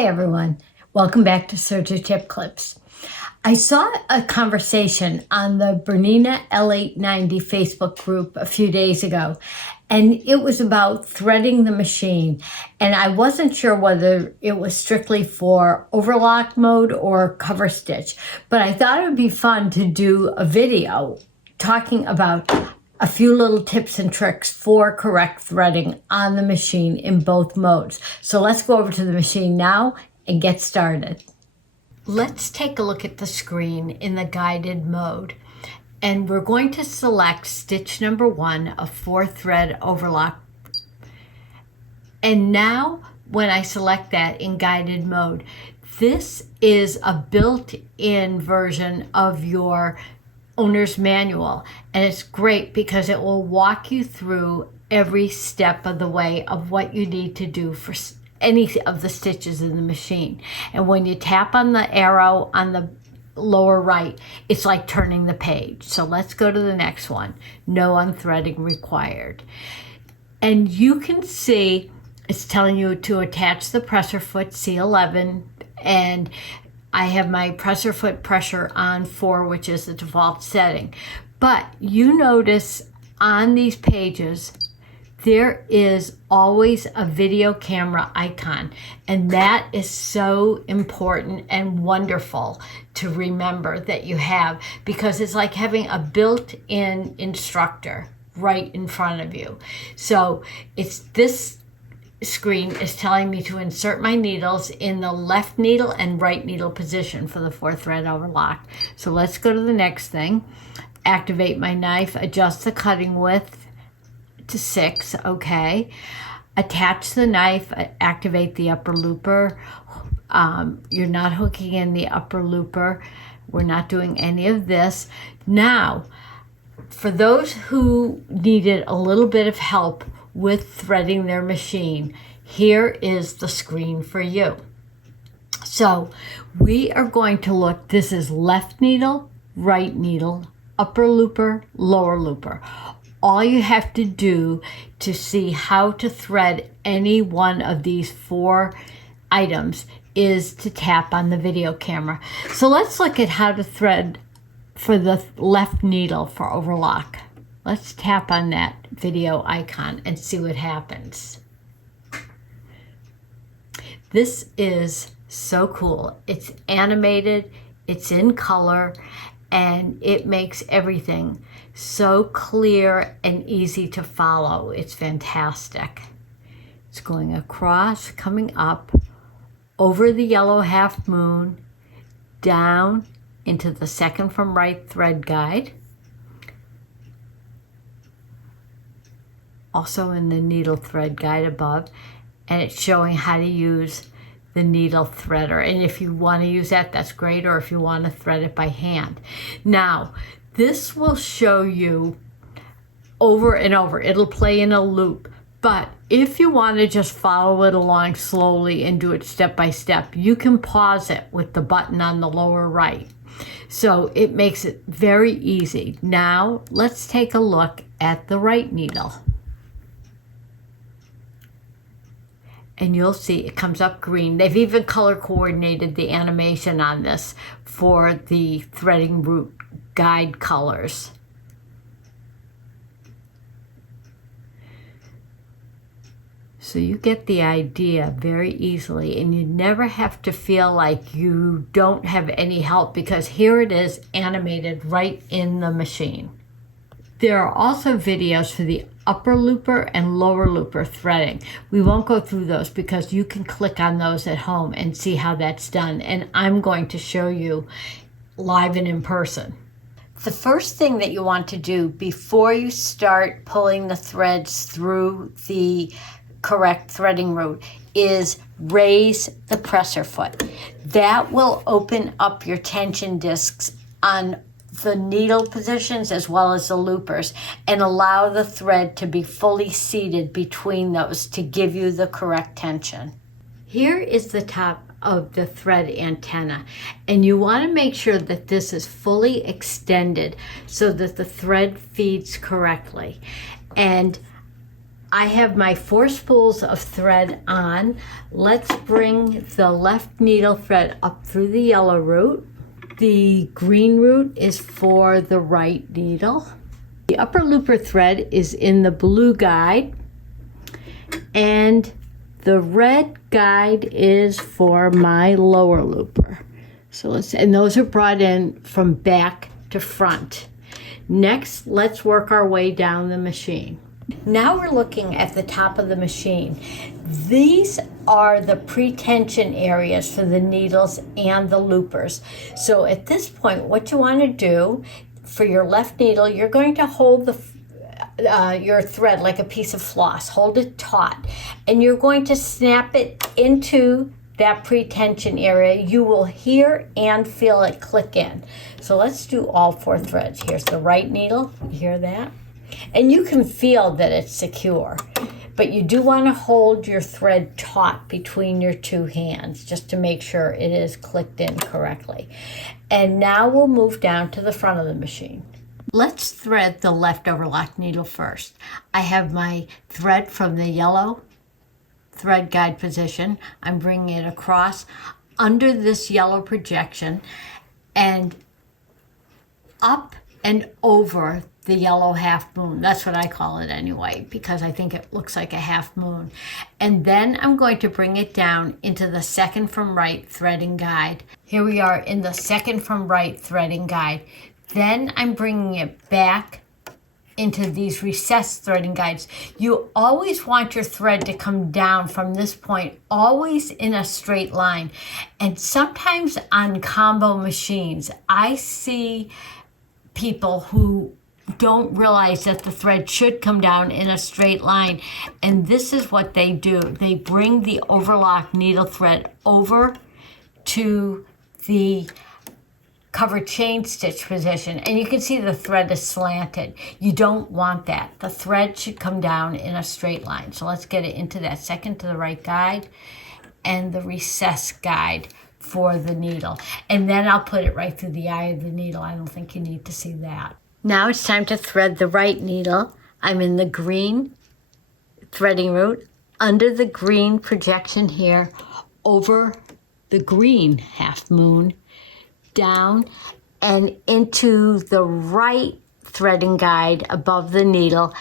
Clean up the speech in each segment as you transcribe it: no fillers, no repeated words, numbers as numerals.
Hi everyone, welcome back to Serger Tip Clips. I saw a conversation on the Bernina L890 Facebook group a few days ago, and it was about threading the machine. And I wasn't sure whether it was strictly for overlock mode or cover stitch, but I thought it would be fun to do a video talking about a few little tips and tricks for correct threading on the machine in both modes. So let's go over to the machine now and get started. Let's take a look at the screen in the guided mode. And we're going to select stitch number 1, a 4-thread overlock. And now when I select that in guided mode, this is a built-in version of your owner's manual, and it's great because it will walk you through every step of the way of what you need to do for any of the stitches in the machine. And when you tap on the arrow on the lower right, it's like turning the page. So let's go to the next one. No unthreading required. And you can see it's telling you to attach the presser foot C11, and I have my presser foot pressure on 4, which is the default setting. But you notice on these pages, there is always a video camera icon. And that is so important and wonderful to remember that you have, because it's like having a built-in instructor right in front of you. So it's this screen is telling me to insert my needles in the left needle and right needle position for the 4-thread overlock. So let's go to the next thing. Activate my knife, adjust the cutting width to 6, okay. Attach the knife, activate the upper looper. You're not hooking in the upper looper. We're not doing any of this. Now, for those who needed a little bit of help with threading their machine, here is the screen for you. So we are going to look, this is left needle, right needle, upper looper, lower looper. All you have to do to see how to thread any one of these 4 items is to tap on the video camera. So let's look at how to thread for the left needle for overlock. Let's tap on that video icon and see what happens. This is so cool. It's animated, it's in color, and it makes everything so clear and easy to follow. It's fantastic. It's going across, coming up, over the yellow half moon, down into the second from right thread guide. Also in the needle thread guide above, and it's showing how to use the needle threader. And if you want to use that, that's great, or if you want to thread it by hand. Now, this will show you over and over. It'll play in a loop. But if you want to just follow it along slowly and do it step by step, you can pause it with the button on the lower right. So it makes it very easy. Now, let's take a look at the right needle. And you'll see it comes up green. They've even color coordinated the animation on this for the threading route guide colors. So you get the idea very easily, and you never have to feel like you don't have any help, because here it is animated right in the machine. There are also videos for the upper looper and lower looper threading. We won't go through those because you can click on those at home and see how that's done. And I'm going to show you live and in person. The first thing that you want to do before you start pulling the threads through the correct threading route is raise the presser foot. That will open up your tension discs on the needle positions as well as the loopers, and allow the thread to be fully seated between those to give you the correct tension. Here is the top of the thread antenna, and you want to make sure that this is fully extended so that the thread feeds correctly. And I have my 4 spools of thread on. Let's bring the left needle thread up through the yellow root. The green root is for the right needle. The upper looper thread is in the blue guide, and the red guide is for my lower looper. And those are brought in from back to front. Next, let's work our way down the machine. Now we're looking at the top of the machine. These are the pre-tension areas for the needles and the loopers. So at this point, what you want to do for your left needle, you're going to hold your thread like a piece of floss. Hold it taut, and you're going to snap it into that pre-tension area. You will hear and feel it click in. So let's do all 4 threads. Here's the right needle. You hear that? And you can feel that it's secure, but you do want to hold your thread taut between your 2 hands just to make sure it is clicked in correctly. And now we'll move down to the front of the machine. Let's thread the left overlock needle first. I have my thread from the yellow thread guide position. I'm bringing it across under this yellow projection and up and over the yellow half moon. That's what I call it anyway, because I think it looks like a half moon. And then I'm going to bring it down into the second from right threading guide. Here we are in the second from right threading guide. Then I'm bringing it back into these recessed threading guides. You always want your thread to come down from this point, always in a straight line. And sometimes on combo machines, I see people who don't realize that the thread should come down in a straight line. And this is what they do. They bring the overlock needle thread over to the cover chain stitch position, and you can see the thread is slanted. You don't want that. The thread should come down in a straight line. So let's get it into that second to the right guide and the recess guide for the needle. And then I'll put it right through the eye of the needle. I don't think you need to see that. Now it's time to thread the right needle. I'm in the green threading route, under the green projection here, over the green half moon, down and into the right threading guide above the needle,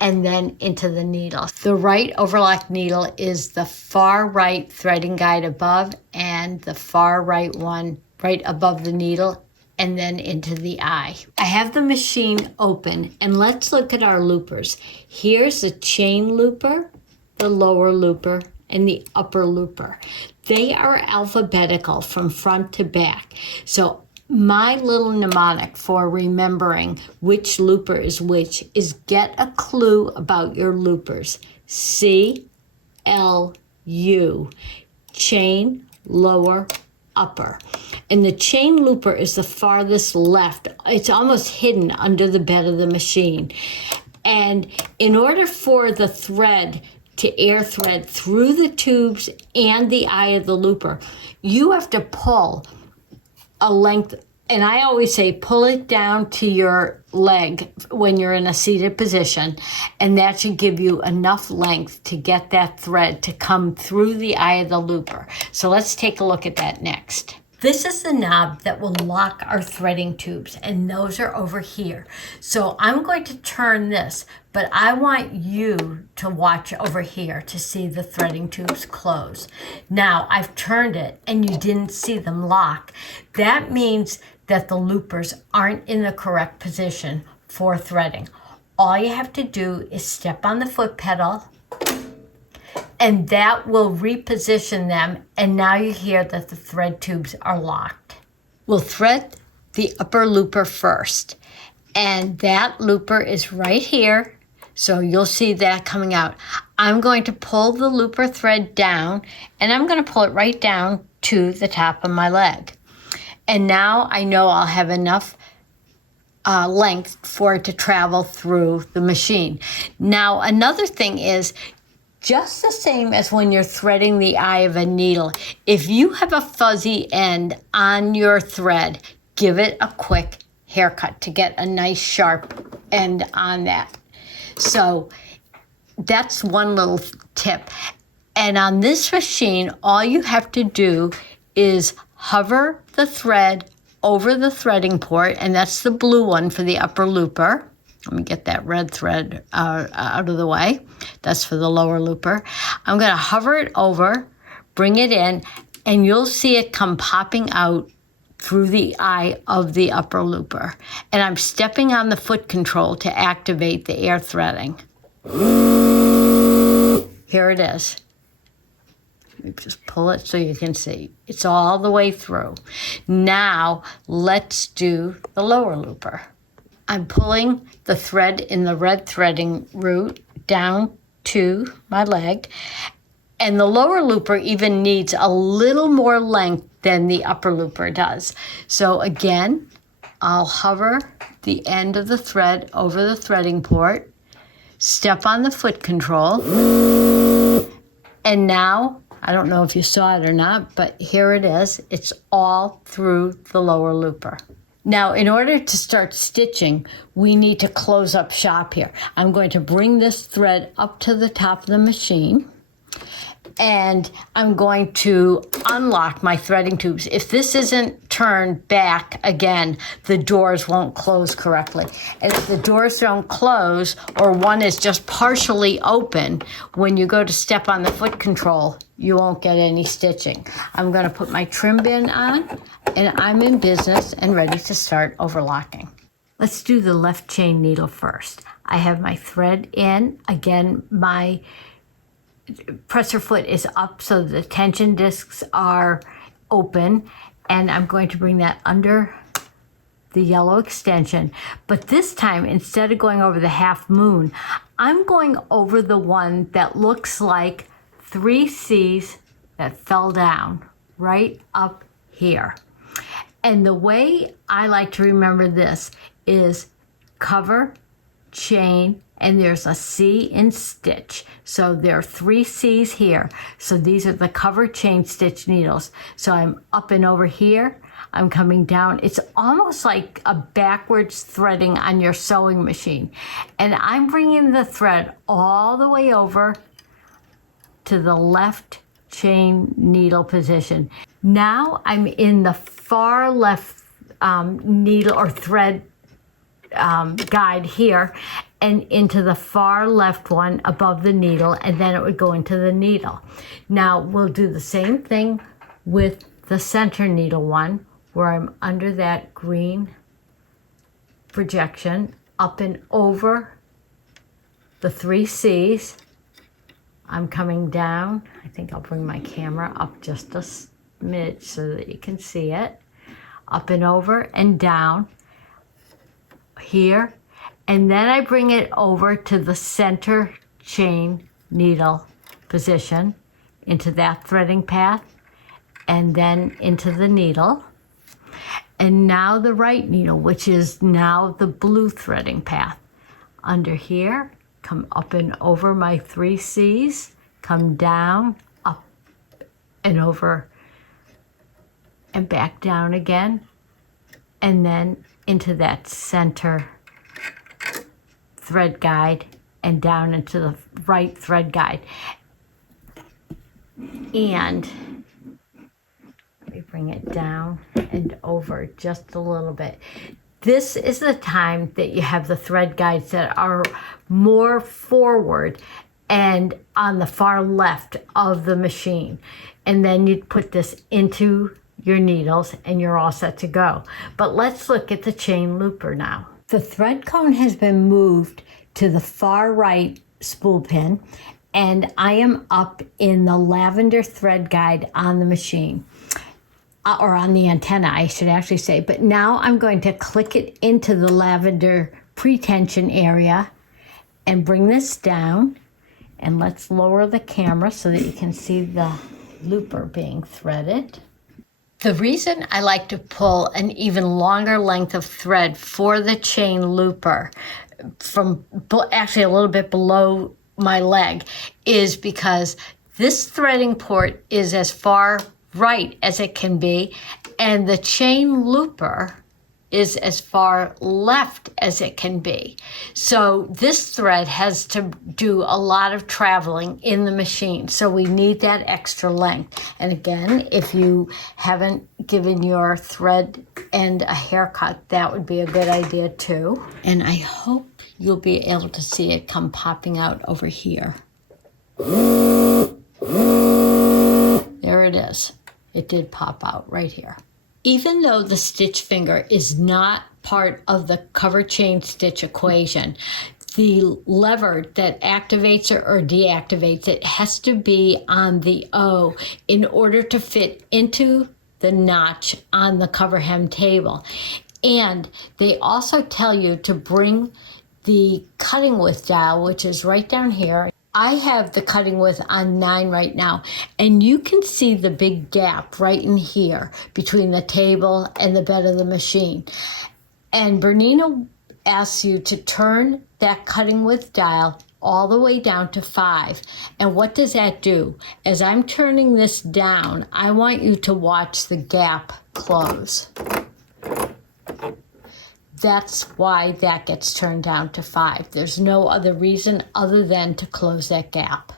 and then into the needle. The right overlock needle is the far right threading guide above, and the far right one right above the needle, and then into the eye. I have the machine open, and let's look at our loopers. Here's the chain looper, the lower looper, and the upper looper. They are alphabetical from front to back. So my little mnemonic for remembering which looper is which is get a clue about your loopers. C, L, U, chain, lower, upper. And the chain looper is the farthest left. It's almost hidden under the bed of the machine. And in order for the thread to air thread through the tubes and the eye of the looper, you have to pull a length, and I always say pull it down to your leg when you're in a seated position, and that should give you enough length to get that thread to come through the eye of the looper. So let's take a look at that next. This is the knob that will lock our threading tubes, and those are over here. So I'm going to turn this, but I want you to watch over here to see the threading tubes close. Now I've turned it and you didn't see them lock. That means that the loopers aren't in the correct position for threading. All you have to do is step on the foot pedal, and that will reposition them, and now you hear that the thread tubes are locked. We'll thread the upper looper first, and that looper is right here, so you'll see that coming out. I'm going to pull the looper thread down, and I'm going to pull it right down to the top of my leg. And now I know I'll have enough length for it to travel through the machine. Now another thing is, just the same as when you're threading the eye of a needle, if you have a fuzzy end on your thread, give it a quick haircut to get a nice sharp end on that. So that's one little tip. And on this machine, all you have to do is hover the thread over the threading port, and that's the blue one for the upper looper. Let me get that red thread out of the way. That's for the lower looper. I'm going to hover it over, bring it in, and you'll see it come popping out through the eye of the upper looper. And I'm stepping on the foot control to activate the air threading. Here it is. Let me just pull it so you can see. It's all the way through. Now, let's do the lower looper. I'm pulling the thread in the red threading route down to my leg. And the lower looper even needs a little more length than the upper looper does. So again, I'll hover the end of the thread over the threading port, step on the foot control, and now, I don't know if you saw it or not, but here it is. It's all through the lower looper. Now, in order to start stitching, we need to close up shop here. I'm going to bring this thread up to the top of the machine, and I'm going to unlock my threading tubes. If this isn't turned back again, the doors won't close correctly. And if the doors don't close, or one is just partially open, when you go to step on the foot control, you won't get any stitching. I'm going to put my trim bin on, and I'm in business and ready to start overlocking. Let's do the left chain needle first. I have my thread in. Again, my presser foot is up so the tension discs are open, and I'm going to bring that under the yellow extension. But this time, instead of going over the half moon, I'm going over the one that looks like 3 C's that fell down right up here. And the way I like to remember this is cover, chain, and there's a C in stitch. So there are 3 C's here. So these are the cover, chain, stitch needles. So I'm up and over here. I'm coming down. It's almost like a backwards threading on your sewing machine. And I'm bringing the thread all the way over to the left chain needle position. Now I'm in the far left needle or thread guide here, and into the far left one above the needle, and then it would go into the needle. Now we'll do the same thing with the center needle one, where I'm under that green projection, up and over the 3 C's. I'm coming down. I think I'll bring my camera up just a smidge so that you can see it. Up and over and down here. And then I bring it over to the center chain needle position, into that threading path, and then into the needle. And now the right needle, which is now the blue threading path. Under here, come up and over my 3 C's, come down, up and over, and back down again, and then into that center thread guide and down into the right thread guide. And let me bring it down and over just a little bit. This is the time that you have the thread guides that are more forward and on the far left of the machine. And then you put this into your needles and you're all set to go. But let's look at the chain looper now. The thread cone has been moved to the far right spool pin, and I am up in the lavender thread guide on the machine, or on the antenna, I should actually say. But now I'm going to click it into the lavender pre-tension area and bring this down. And let's lower the camera so that you can see the looper being threaded. The reason I like to pull an even longer length of thread for the chain looper from actually a little bit below my leg is because this threading port is as far right as it can be, and the chain looper is as far left as it can be. So this thread has to do a lot of traveling in the machine. So we need that extra length. And again, if you haven't given your thread end a haircut, that would be a good idea too. And I hope you'll be able to see it come popping out over here. There it is. It did pop out right here. Even though the stitch finger is not part of the cover chain stitch equation, the lever that activates or deactivates it has to be on the O in order to fit into the notch on the cover hem table. And they also tell you to bring the cutting width dial, which is right down here. I have the cutting width on 9 right now, and you can see the big gap right in here between the table and the bed of the machine. And Bernina asks you to turn that cutting width dial all the way down to 5. And what does that do? As I'm turning this down, I want you to watch the gap close. That's why that gets turned down to 5. There's no other reason other than to close that gap.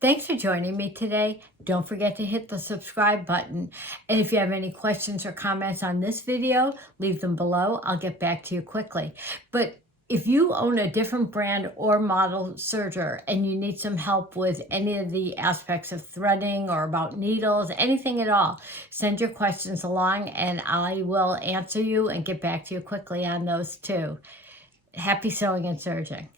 Thanks for joining me today. Don't forget to hit the subscribe button. And if you have any questions or comments on this video, leave them below. I'll get back to you quickly. But if you own a different brand or model serger and you need some help with any of the aspects of threading or about needles, anything at all, send your questions along and I will answer you and get back to you quickly on those too. Happy sewing and serging.